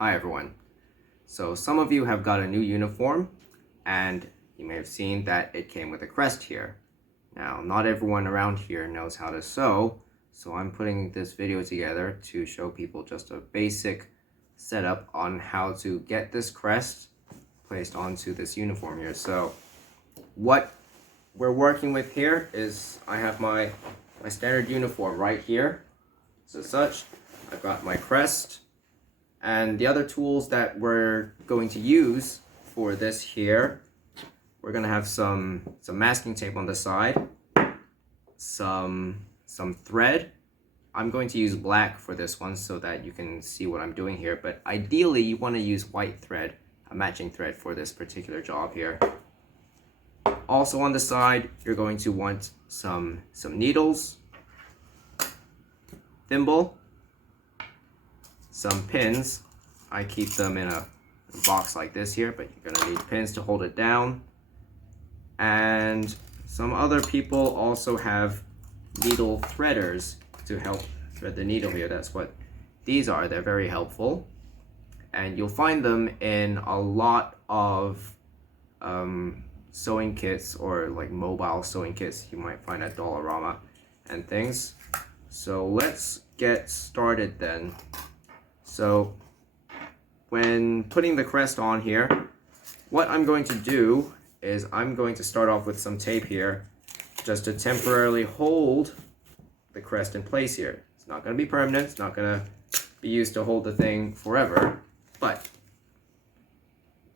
Hi everyone. So some of you have got a new uniform and you may have seen that it came with a crest here. Now not everyone around here knows how to sew, so I'm putting this video together to show people just a basic setup on how to get this crest placed onto this uniform here. So what we're working with here is I have my standard uniform right here. So such, I've got my crest. And the other tools that we're going to use for this here, we're going to have some masking tape on the side, some thread. I'm going to use black for this one so that you can see what I'm doing here, but ideally you want to use white thread, a matching thread for this particular job here. Also on the side, you're going to want some needles, thimble, some pins. I keep them in a box like this here, but you're gonna need pins to hold it down. And some other people also have needle threaders to help thread the needle here. That's what these are. They're very helpful. And you'll find them in a lot of sewing kits, or like mobile sewing kits you might find at Dollarama and things. So let's get started then. So when putting the crest on here, what I'm going to do is I'm going to start off with some tape here just to temporarily hold the crest in place here. It's not going to be permanent, it's not going to be used to hold the thing forever, but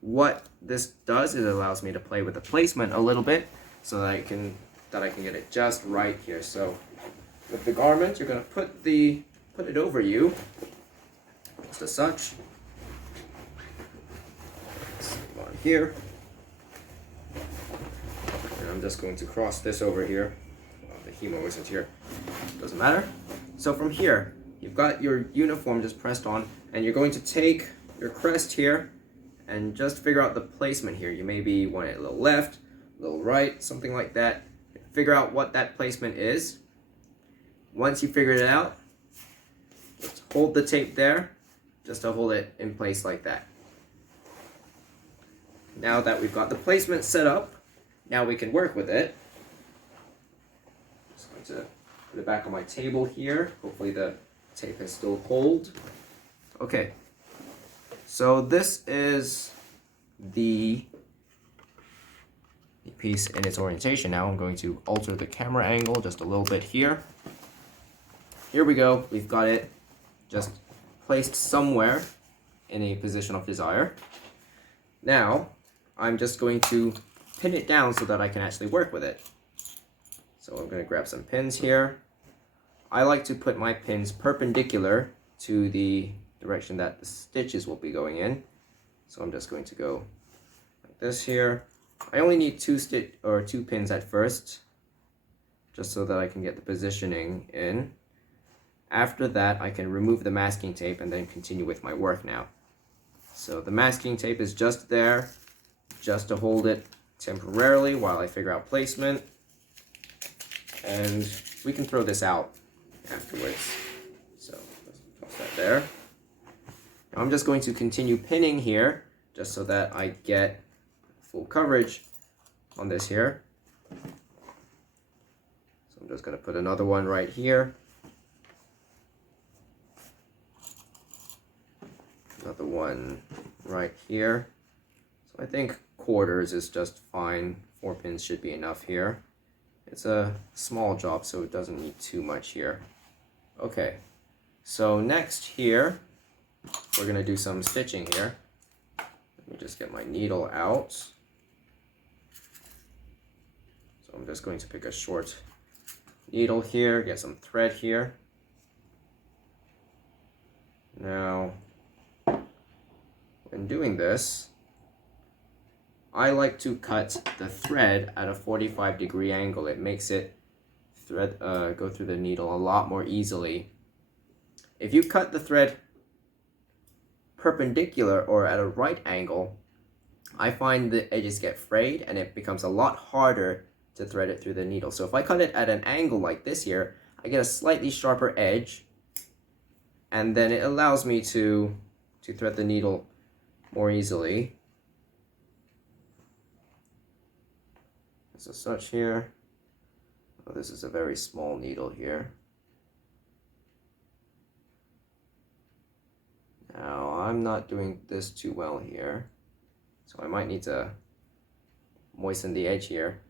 what this does is it allows me to play with the placement a little bit so that I can get it just right here. So with the garment, you're going to put it over you, just as such. On here, and I'm just going to cross this over here. Well, the hemo isn't here, doesn't matter. So from here, you've got your uniform just pressed on, and you're going to take your crest here and just figure out the placement here. You maybe want it a little left, a little right, something like that. Figure out what that placement is. Once you figure it out, just hold the tape there just to hold it in place like that. Now that we've got the placement set up, now we can work with it. Just going to put it back on my table here. Hopefully the tape has still hold. Okay, so this is the piece in its orientation. Now I'm going to alter the camera angle just a little bit here. Here we go, we've got it just placed somewhere in a position of desire. Now, I'm just going to pin it down so that I can actually work with it. So I'm going to grab some pins here. I like to put my pins perpendicular to the direction that the stitches will be going in. So I'm just going to go like this here. I only need two pins at first, just so that I can get the positioning in. After that, I can remove the masking tape and then continue with my work now. So the masking tape is just there, just to hold it temporarily while I figure out placement. And we can throw this out afterwards. So let's toss that there. Now I'm just going to continue pinning here, just so that I get full coverage on this here. So I'm just going to put another one right here. Another one right here. So I think quarters is just fine. 4 pins should be enough here. It's a small job, so it doesn't need too much here. Okay, so next here, we're gonna do some stitching here. Let me just get my needle out. So I'm just going to pick a short needle here, get some thread here. Now, when doing this, I like to cut the thread at a 45-degree angle. It makes it go through the needle a lot more easily. If you cut the thread perpendicular or at a right angle, I find the edges get frayed and it becomes a lot harder to thread it through the needle. So if I cut it at an angle like this here, I get a slightly sharper edge, and then it allows me to to thread the needle more easily. As such here. Oh, this is a very small needle here. Now, I'm not doing this too well here, so I might need to moisten the edge here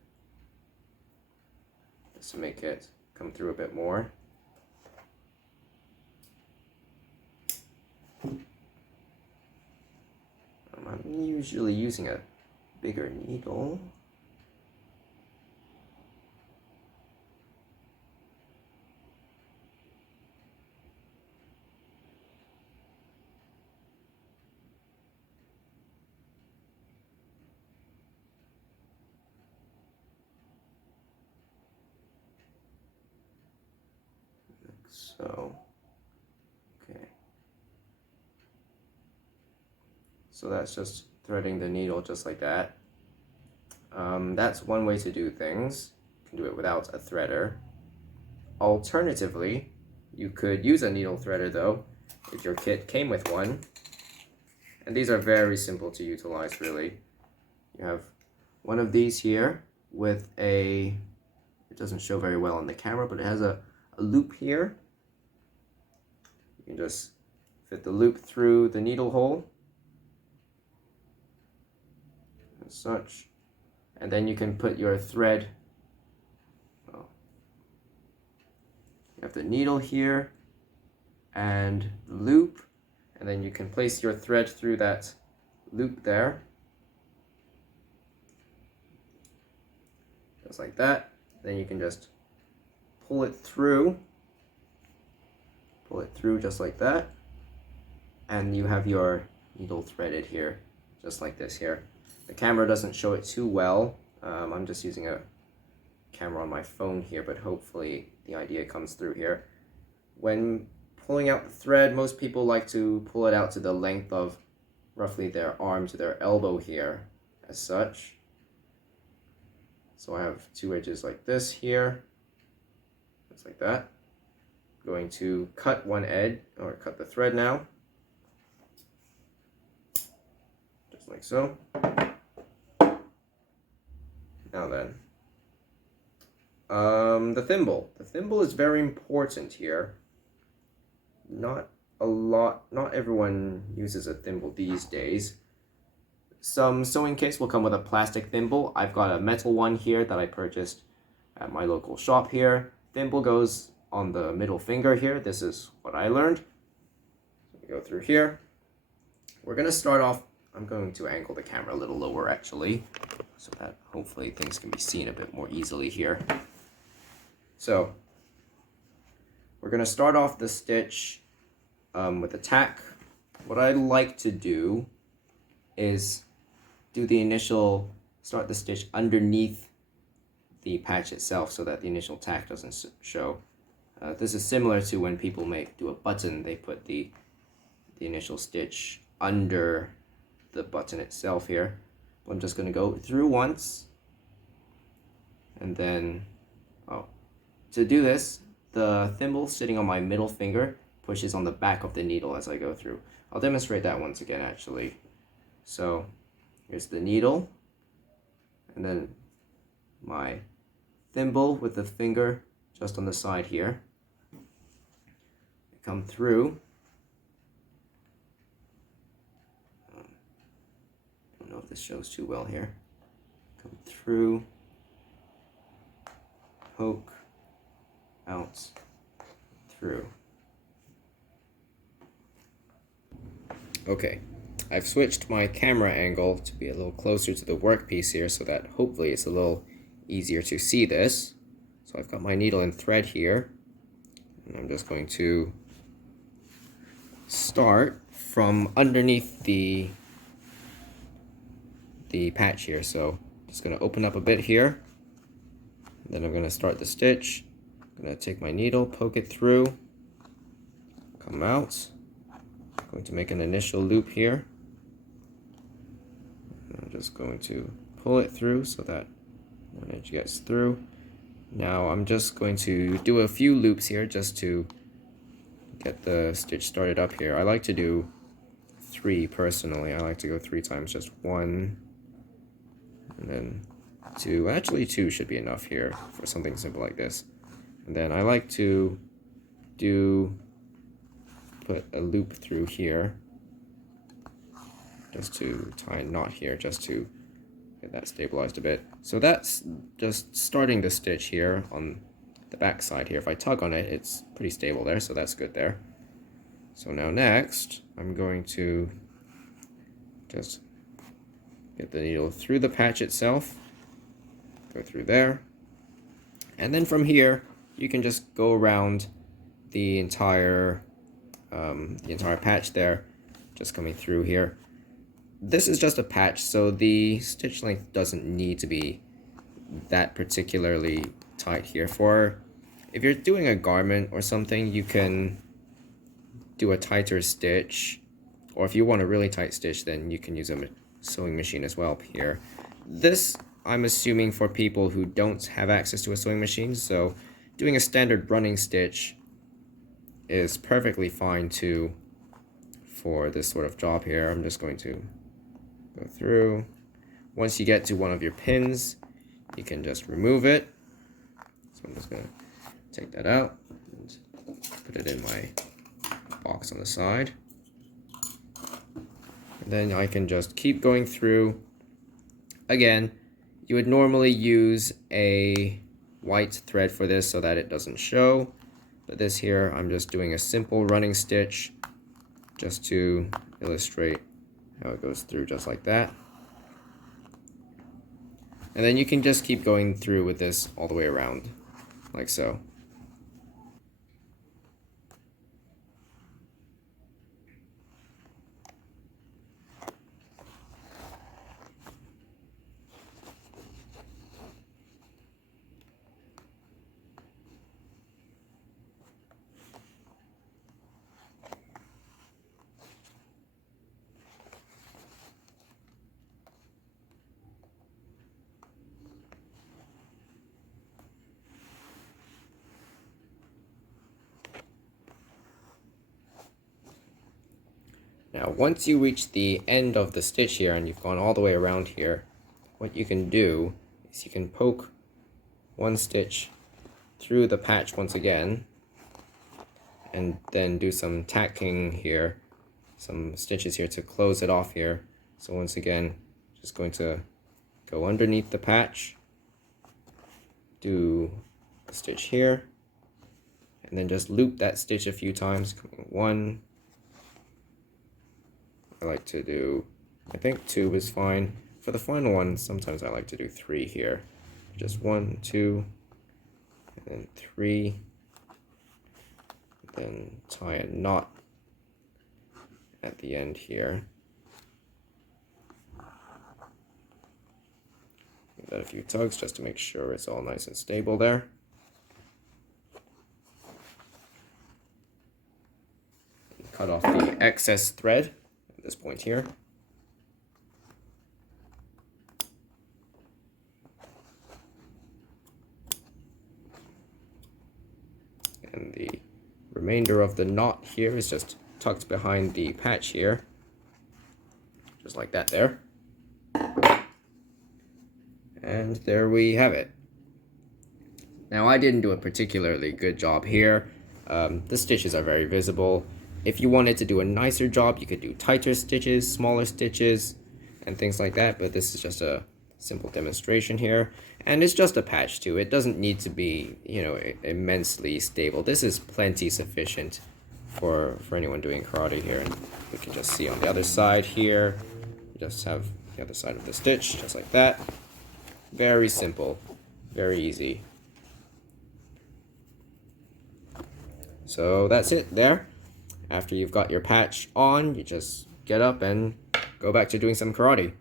just to make it come through a bit more. I'm usually using a bigger needle. So, okay. So that's just threading the needle just like that. That's one way to do things. You can do it without a threader. Alternatively, you could use a needle threader though, if your kit came with one. And these are very simple to utilize, really. You have one of these here with a, it doesn't show very well on the camera, but it has a loop here. You can just fit the loop through the needle hole, as such. And then you can put your thread, well, you have the needle here and the loop, and then you can place your thread through that loop there, just like that. Then you can just pull it through just like that, and you have your needle threaded here, just like this here. The camera doesn't show it too well. I'm just using a camera on my phone here, but hopefully the idea comes through here. When pulling out the thread, most people like to pull it out to the length of roughly their arm to their elbow here, as such. So I have two edges like this here, just like that. I'm going to cut one edge, or cut the thread now, just like so. Now then, the thimble. The thimble is very important here. Not everyone uses a thimble these days. Some sewing kits will come with a plastic thimble. I've got a metal one here that I purchased at my local shop here. Thimble goes on the middle finger here. This is what I learned. So we go through here. We're gonna start off, I'm going to angle the camera a little lower actually, so that hopefully things can be seen a bit more easily here. So we're gonna start off the stitch with a tack. What I like to do is do the initial, start the stitch underneath the patch itself so that the initial tack doesn't show. This is similar to when people do a button, they put the initial stitch under the button itself here. I'm just going to go through once, and then, to do this, the thimble sitting on my middle finger pushes on the back of the needle as I go through. I'll demonstrate that once again actually. So here's the needle, and then my thimble with the finger just on the side here. I come through. I don't know if this shows too well here. Come through, poke, out, through. Okay, I've switched my camera angle to be a little closer to the workpiece here so that hopefully it's a little easier to see this. So I've got my needle and thread here, and I'm just going to start from underneath the patch here. So just going to open up a bit here, then I'm going to start the stitch. I'm going to take my needle, poke it through, come out. I'm going to make an initial loop here. I'm just going to pull it through so that one edge gets through. Now I'm just going to do a few loops here just to get the stitch started up here. I like to do 3 personally. I like to go 3 times, just 1 and then 2. Actually 2 should be enough here for something simple like this. And then I like to put a loop through here just to tie a knot here, just to get that stabilized a bit. So that's just starting the stitch here on the back side here. If I tug on it, it's pretty stable there, so that's good there. So now next, I'm going to just get the needle through the patch itself, go through there, and then from here, you can just go around the entire patch there, just coming through here. This is just a patch, so the stitch length doesn't need to be that particularly tight here. For if you're doing a garment or something, you can do a tighter stitch, or if you want a really tight stitch, then you can use a sewing machine as well here. This, I'm assuming, for people who don't have access to a sewing machine, so doing a standard running stitch is perfectly fine too for this sort of job here. I'm just going to go through. Once you get to one of your pins, you can just remove it. So I'm just going to take that out and put it in my box on the side. And then I can just keep going through. Again, you would normally use a white thread for this so that it doesn't show. But this here, I'm just doing a simple running stitch just to illustrate how it goes through, just like that. And then you can just keep going through with this all the way around, like so. Now, once you reach the end of the stitch here and you've gone all the way around here, what you can do is you can poke one stitch through the patch once again, and then do some tacking here, some stitches here to close it off here. So once again, just going to go underneath the patch, do a stitch here, and then just loop that stitch a few times, coming 1. I like to do, I think 2 is fine. For the final one, sometimes I like to do 3 here. Just 1, 2, and then 3. Then tie a knot at the end here. Give that a few tugs just to make sure it's all nice and stable there. And cut off the excess thread at this point here. And the remainder of the knot here is just tucked behind the patch here, just like that there. And there we have it. Now, I didn't do a particularly good job here. The stitches are very visible. If you wanted to do a nicer job, you could do tighter stitches, smaller stitches, and things like that, but this is just a simple demonstration here. And it's just a patch too. It doesn't need to be, immensely stable. This is plenty sufficient for anyone doing karate here. And we can just see on the other side here, you just have the other side of the stitch, just like that. Very simple, very easy. So that's it there. After you've got your patch on, you just get up and go back to doing some karate.